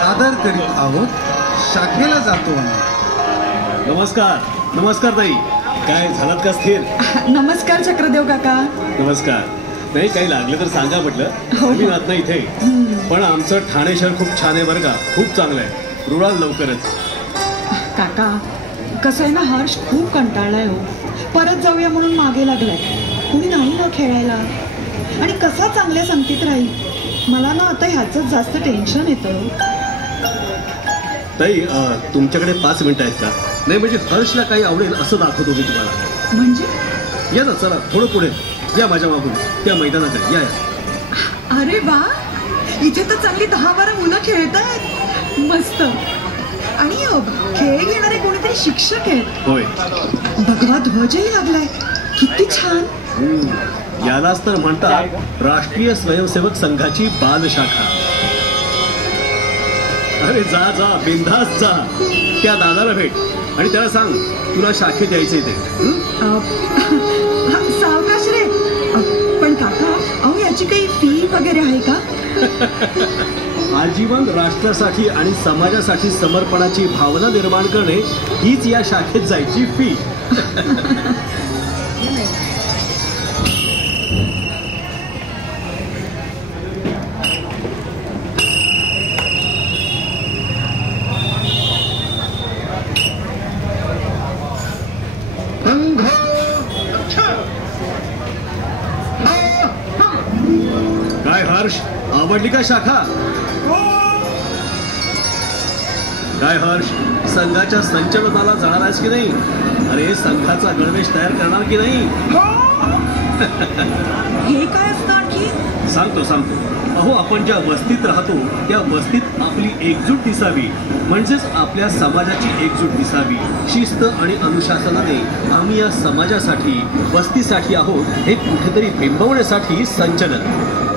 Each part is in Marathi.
सादर करीत आहोत. शाखेला जातो आम्ही. नमस्कार. नमस्कार ताई. काय झालात का स्थिर? नमस्कार चक्रदेव काका. नमस्कार. नाही काही लागलं तर सांगा म्हटलं. मी राहत नाही इथे, पण आमचं ठाणे शहर खूप छान आहे बरं का. खूप चांगलं आहे. रुळाल लवकरच. काका कसं आहे ना, हर्ष खूप कंटाळलाय हो. परत जाऊया म्हणून मागे लागलाय. कुणी नाही ना खेळायला, आणि कसा चांगल्या संगतीत राहील. मला ना आता ह्याच जास्त टेन्शन येतं. ताई तुमच्याकडे 5 मिनिटं आहेत का? नाही म्हणजे हर्षला काही आवडेल असं दाखवतो मी तुम्हाला. म्हणजे? या ना, चला थोडं पुढे या माझ्या मागून. त्या मैदानात या. अरे वा, इथे तर चांगली 10-12 मुलं खेळतायत. मस्त. आणि खेळ घेणारे कोणीतरी शिक्षक आहेत. होय. भगवा ध्वजही लागलाय. किती छान. यालाच तर म्हणतात राष्ट्रीय स्वयंसेवक संघाची बालशाखा. अरे जा जा, बिनधास्त जा. त्या दादाला भेट आणि त्याला सांग तुला शाखेत यायचंय ते. सावकाश रे. पण काका, अहो याची काही फी वगैरे आहे का? आजीवन राष्ट्रासाठी आणि समाजासाठी समर्पणाची भावना निर्माण करणे हीच या शाखेत जायची फी. काय हर्ष, आवडली का शाखा? काय हर्ष, संघाच्या संचलनाला जाणार आहेस की नाही? अरे संघाचा गणवेश तयार करणार की नाही? हे काय असतं आणखी? सांगतो. अहो आपण ज्या वस्तीत राहतो त्या वस्तीत आपली एकजूट दिसावी, म्हणजेच आपल्या समाजाची एकजूट दिसावी. शिस्त आणि अनुशासनाने आम्ही या समाजासाठी, वस्तीसाठी आहोत हे कुठेतरी बिंबवण्यासाठी संचलन,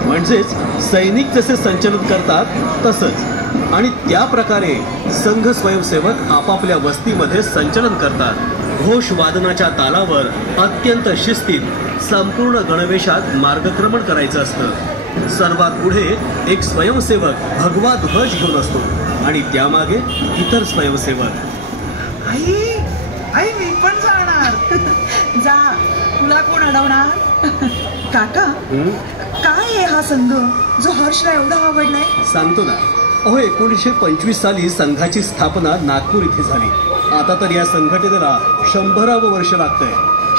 म्हणजेच सैनिक जसे संचलन करतात तसंच. आणि त्या प्रकारे संघ स्वयंसेवक आपापल्या वस्तीमध्ये संचलन करतात. घोष वादनाच्या तालावर अत्यंत शिस्तीत संपूर्ण गणवेशात मार्गक्रमण करायचं असतं. सर्वात पुढे एक स्वयंसेवक भगवा ध्वज घेऊन असतो आणि त्यामागे इतर स्वयंसेवक. आई मी पण जाणार. जा, तुला कोण अडवणार? काका, काय आहे हा संघ जो हर्षला एवढा आवडलाय? सांगतो ना. अहो 1925 साली संघाची स्थापना नागपूर इथे झाली. आता तर या संघटनेला 100वे वर्ष लागतंय.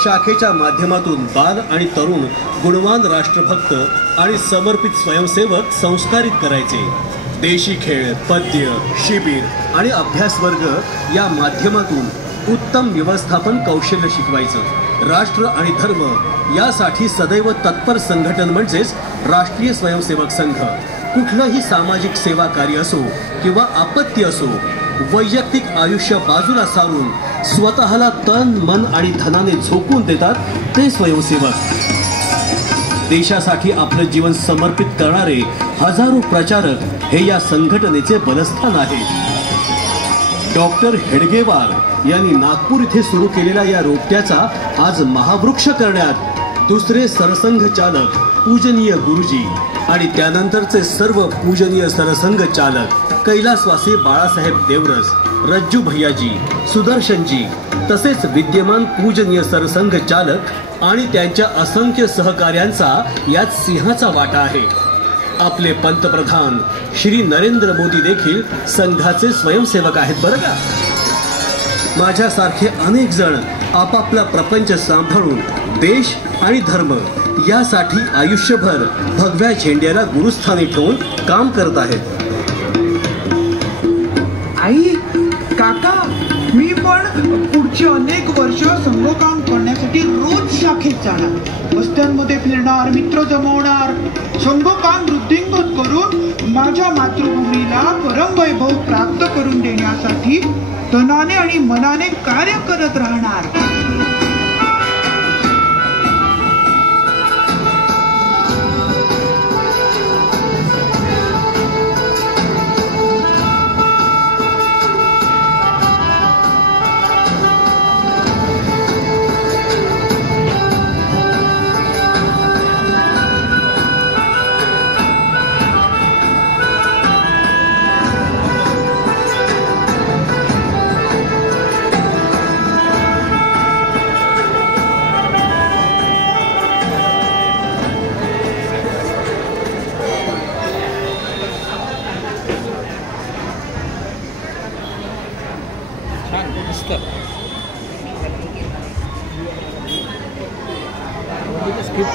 शाखेच्या माध्यमातून बाल आणि तरुण गुणवान राष्ट्रभक्त आणि समर्पित स्वयंसेवक संस्कारित करायचे. देशी खेळ, पद्य, शिबिर आणि अभ्यास वर्ग या माध्यमातून उत्तम व्यवस्थापन कौशल्य शिकवायचं. राष्ट्र आणि धर्म यासाठी सदैव तत्पर संघटन म्हणजेच राष्ट्रीय स्वयंसेवक संघ. कुठलंही सामाजिक सेवा कार्य असो किंवा आपत्ती असो, वैयक्तिक आयुष्य बाजूला सारून स्वतःला तन, मन आणि धनाने झोकून देतात ते स्वयंसेवक. देशासाठी आपलं जीवन समर्पित करणारे हजारो प्रचारक हे या संघटनेचे बलस्थान आहे. डॉक्टर हेडगेवार यांनी नागपूर इथे सुरू केलेल्या या रोपट्याचा आज महावृक्ष करण्यात दुसरे सरसंघ चालक पूजनीय गुरुजी आणि त्यानंतरचे सर्व पूजनीय सरसंघ चालक कैलासवासी बाळासाहेब देवरस, रज्जू भैयाजी, सुदर्शनजी तसेच विद्यमान पूजनीय सरसंघ चालक आणि त्यांच्या असंख्य सहकार्यांचा यात सिंहाचा वाटा आहे. आपले पंतप्रधान श्री नरेंद्र मोदी देखील संघाचे स्वयंसेवक आहेत बरं का. माझ्यासारखे अनेक जण आपापला प्रपंच सांभाळून देश आणि धर्म यासाठी आयुष्यभर भगव्या झेंड्याला गुरुस्थानी ठेवून काम करत आहेत. आई, काका, मी पण पुढची अनेक वर्ष संघकाम करण्यासाठी रोज शाखेत जाणार. वस्त्यांमध्ये फिरणार, मित्र जमवणार, संघकाम वृद्धिंगत करून माझ्या मातृभूमीला परमवैभव प्राप्त करून देण्यासाठी तनाने आणि मनाने कार्य करत राहणार.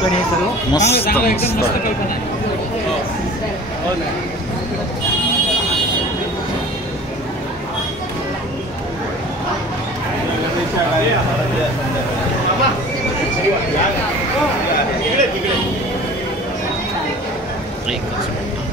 पण हे सर्व मस्त मस्त कल्पना आहे. एकच मिनिट.